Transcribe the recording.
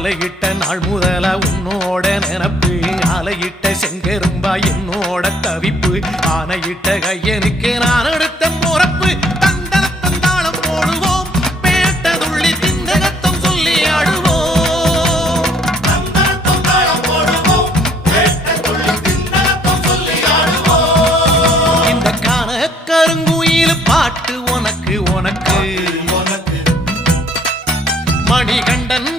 மாலையிட்ட நாள் முதல உன்னோட நினப்பு ஆலையிட்ட செங்கரும்பா என்னோட தவிப்பு ஆனையிட்ட கையனுக்கு நான் எடுத்த முறப்பு தந்தளம் போடுவோம் பேட்டதுள்ளி திந்தகத்தம் சொல்லி ஆடுவோம் இந்த காண கருங்குயில் பாட்டு உனக்கு உனக்கு மணிகண்டன்